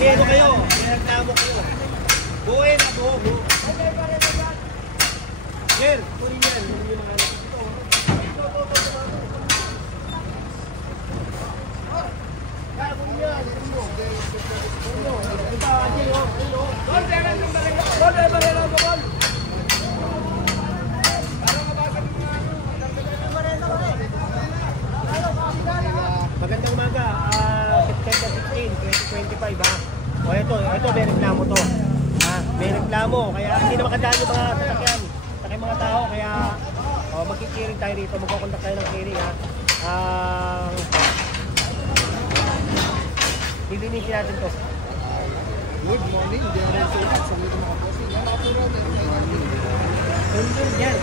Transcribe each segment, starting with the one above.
ano kayo? May reklamo kayo. Buhay na, buho. Sir, kunin yan. Magandang umaga, September 16, 2025 ha. O ito may reklamo to. May reklamo, kaya hindi na makadaan yung mga sasakyan, mga tao, kaya magkikiring tayo rito, magkukontak tayo ng kiring ha. Lilinisin natin to. Good morning, General Sukat sa mga bossing. Napapuro na yung morning. Yan.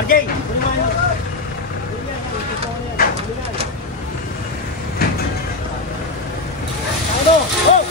Arjay, kuliman nyo. Ano? Oh!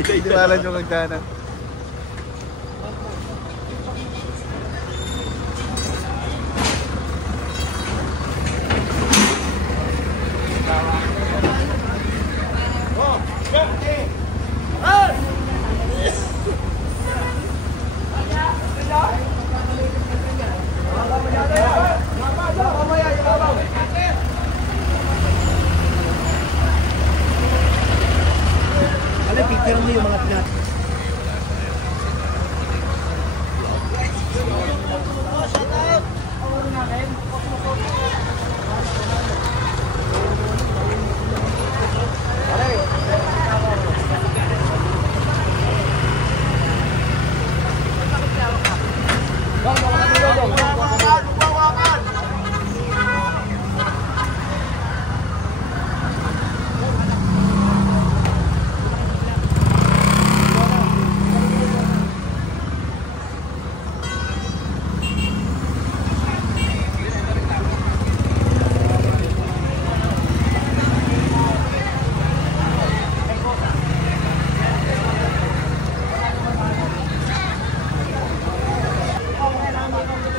Hindi pala yung hagdanan. Picture mo yung mga tinat.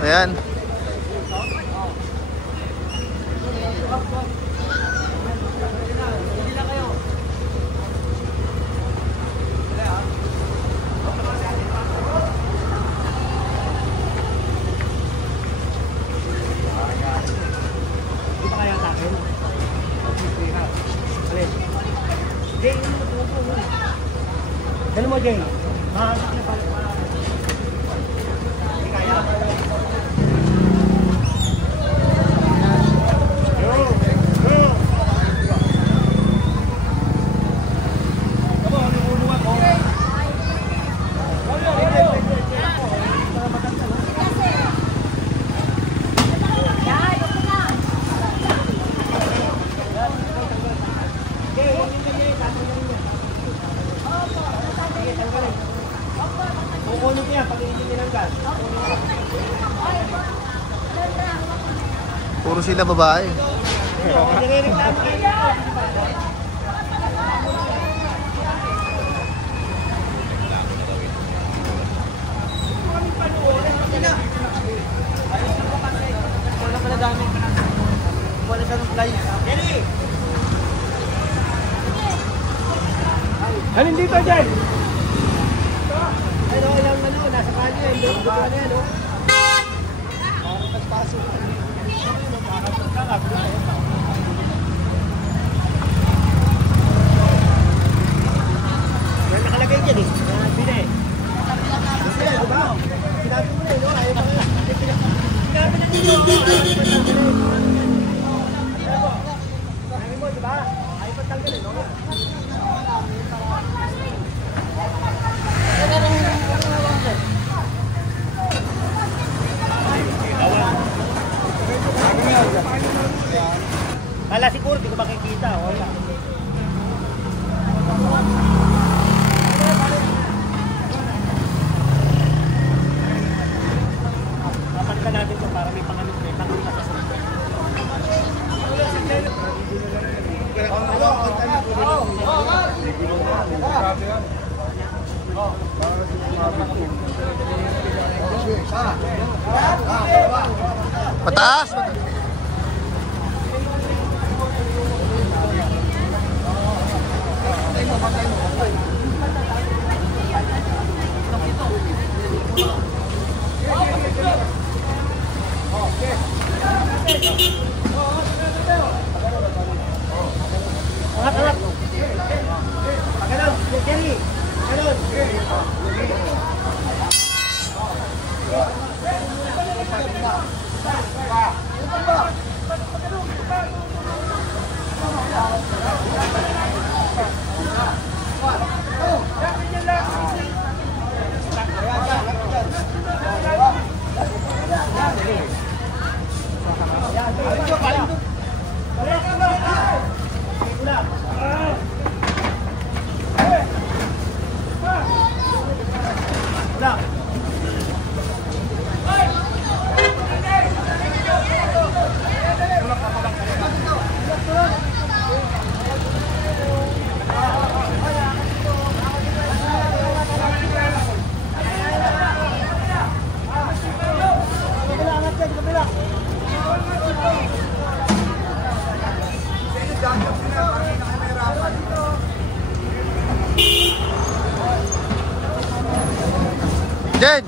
Ayan. Dali mo, Jay. Mahagap na pala. Puro sila babae. Nirereklamo kayo. Wala pala dami. Wala siya ng flies. Jenny! Halin dito, Jen! Ano, ilang nasa kanya, yung buka na yan, no? Parang nagpaso. Yan nakalagay dyan eh. Bina eh. Bina, diba? Sinabi mo na eh, no? Ayaw pa nga. Sinabi na ninyo ako. Ayaw pa tanggalin. Sinabi mo, diba? Ayaw pa tanggalin, no? Kala siguro, di ko makikita. Wala. Papalitan natin ito para may pangalit na ipakita sa sarili. Pataas! Angat! Pagano'n, Jenny! Pagano'n! Jen!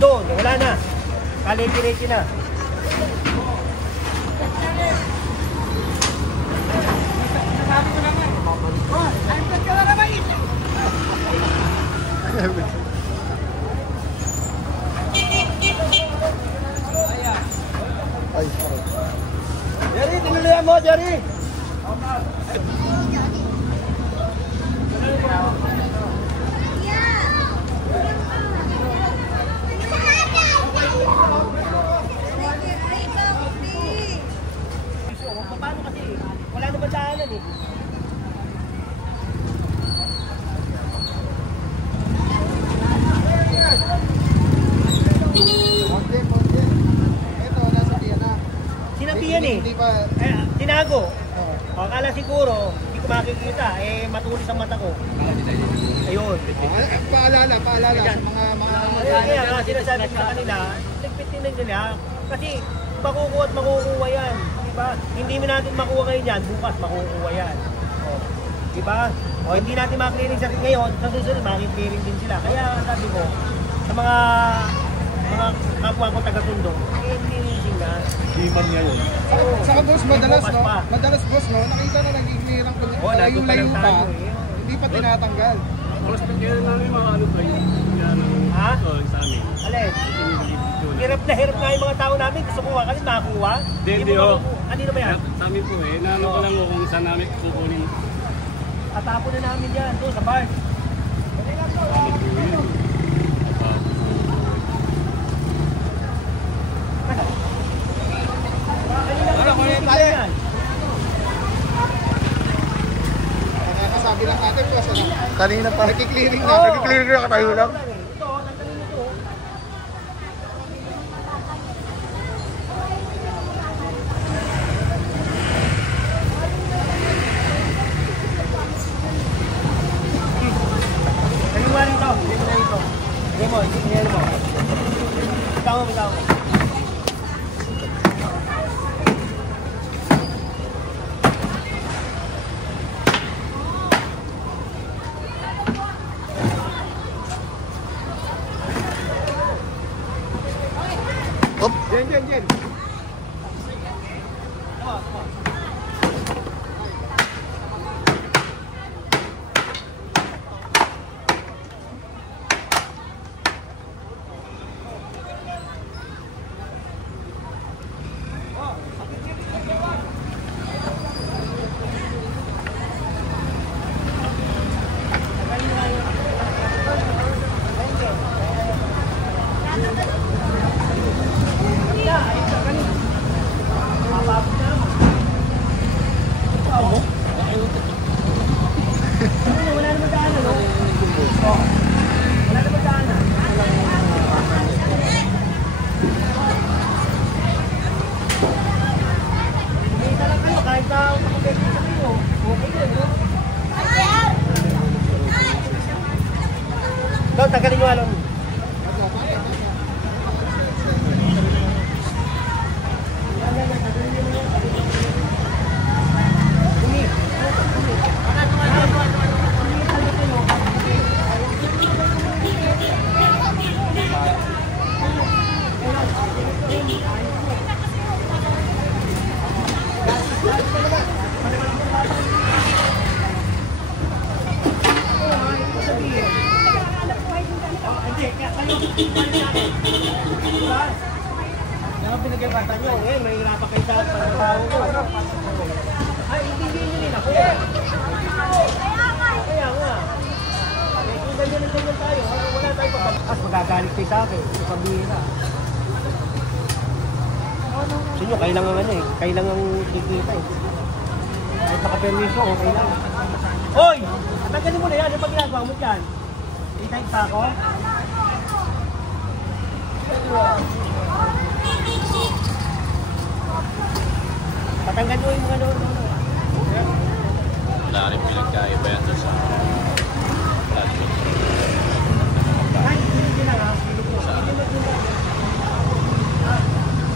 Doon, wala na. Kaliki-liki na. Ay, Jerry, tinuloyan mo, Jerry! Paano kasi? Wala naman daanan eh. Monday. Ito, nasa Vienna. Sinabihan eh. Hindi pa. Tinago. O, akala siguro, hindi ko makikita. Eh, matulis ang mata ko. Ayun. Paalala sa mga Kaya nga, sinasabi ko sa kanila, nagpitin na nila. Kasi, makukuha at makukuha yan. Diba? Hindi mo natin makuha ngayon yan, bukas makukuha yan. O, diba? O, hindi natin makiklearing sa ngayon, sa susunod makiklearing din sila. Kaya sabi ko, sa mga kapwa ko taga-tundo, eh, hindi rin nga. Himan niya yun. Saka boss, madalas bukas no? pa. Madalas boss no? Nakita na nagigilirang ko. Oo, nandun pa lang tayo eh. Hindi pa tinatanggal. Mas pagkailan namin yung mga ano ba yun? Ha? Ito, sa amin. Alin? Hirap na yung mga tao namin. Gusto ko kasi makakuha. Hindi, mo oh. makukuha. Ano ba yan? Sa amin po eh, naano ko lang kung saan namin kukunin. Tatapon na namin yan doon sa bar. Nakakasabi lang natin po sa Kanina pa. nagki-clearing na. Nag-clear na katayo lang. Ito, tanggalin mo ito. Kaliwa rito. Kaliwa rito. Hindi mo, hindi mo. Bitaw mo. Op. Jen. Wala naman daanan, no? Wala naman daanan. May isa lang kayo, kahit na makapagay sa kayo. Okay din, no? Ikaw, tagalin nyo alam. Yung pinag-ibatan nyo, ngayon may hirapan kayo sa pagkakaw ko. Ay, hindi nyo rin ako. Kaya nga. Kung ganyan tayo, wala tayo pagkakas, magagalit kayo sa akin. Sabihin na. Sa inyo, kailangan kailangan kikita eh. Kahit naka-permiso, okay lang. Hoy! Tanggalin mo na yan, yung pag ginagawa mo dyan. Ikay pa ako. Patanggal mo yung mga doon. Wala rin pinagkaiba yan doon sa platform. Ay, hindi na nga.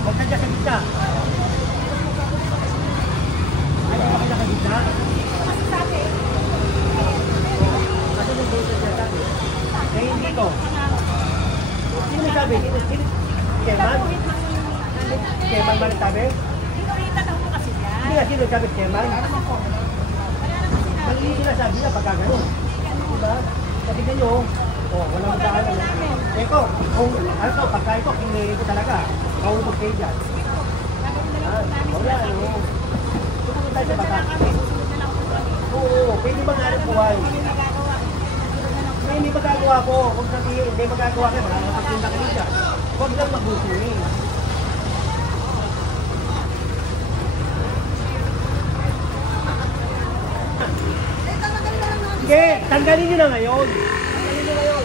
Huwag ka dyan sa gitna. Ay, huwag ka sa gitna. Ano yung doon sa gitna? Eh, hindi ko. Sino may sabi? Keman? Keman ba nagsabi? Hindi nga sino nagsabi Keman? Mali yung sinasabi na pagka gano'n. Diba? Kasi ganyo, walang daanan. Eko, kung ano, pagka ito, kinili ko talaga. Kaubog kayo dyan. Wala, ano. Tumunod tayo sa baka. Oo, pwede bang hanap buhay? Hindi magagawa ko. Kung sabihin, hindi magagawa kayo, makakapagtinda kayo dyan. Huwag lang magbusunin. Sige, tanggalin nyo na ngayon. Tanggalin nyo ngayon.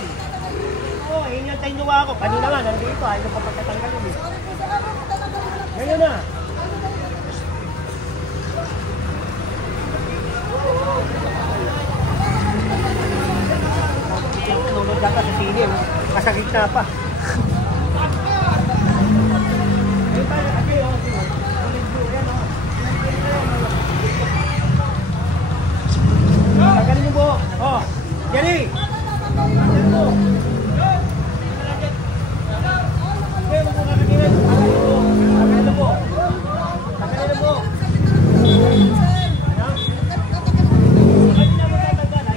Oo, hinantayin nyo ako. Kanina nga, nandito. Ayaw na papagkatanggalin eh. Ngayon na. Nunod ka sa sili. Kasakit na pa. Tanggalin nyo po. Oh, Jenny! Tanggalin mo. Okay, huwag mo kakakirin. Tanggalin mo po. Tanggalin mo po.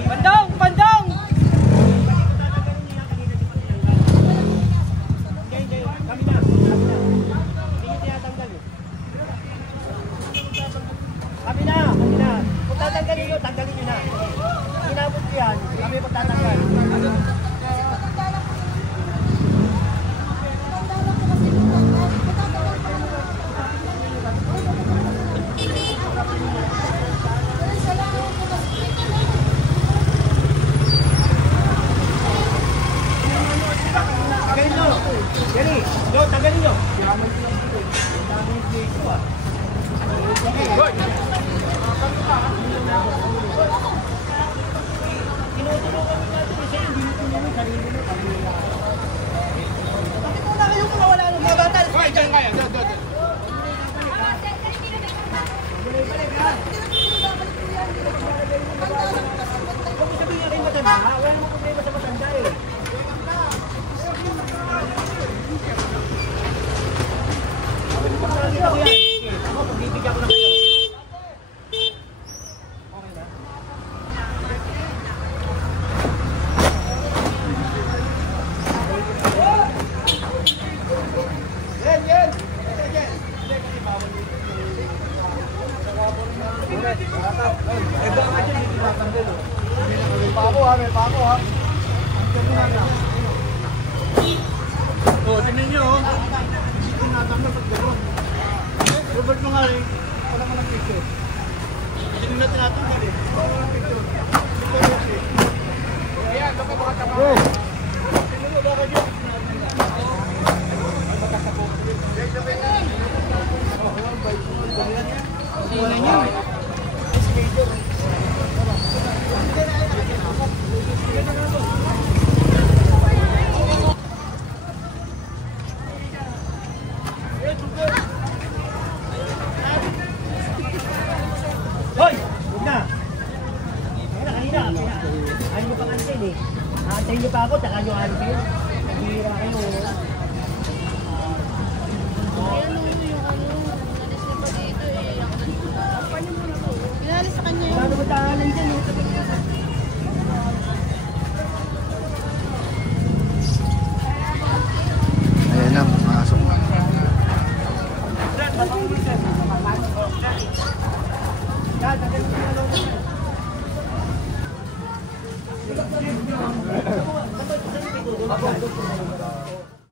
Bandong! Bandong! Hindi. Kami na. Hindi tinatanggal eh. Kami na. Kung tatanggalin nyo, tanggalin nyo na. Sige. Yo, tagalin nyo. Dami yung plate ko ah. Tinutulungan mo natin kasi hindi mo tulungan sarili mo. Bakit wala kayong mga wala ng mga bata? Hoy, dyan kaya. Dyan. Huwag mo sabihin kayo matanda. Wala namang problema sa matanda eh. Pagkakita ko yan. Sige, ako pagbibigyan ko na kayo. Okay na? Oh, tingnan nyo, oh. Tinatanggal pag gano'n. Robert mo nga rin, wala ka ng picture. Hindi na tinatanggal eh. Wala ka ng picture. Ayan, baka baka tama. Tingnan mo, baka dyan. Tingnan nyo. Hoy! Huwag na! Kanina. Ayaw mo pang antin eh. Aantayin niyo pa ako, tsaka nyo antin. Naghihira kayo. Pinalis sa kanya Wala naman tahanan dyan eh. Ayan na, makasok na. Dad, tagalin mo na lang.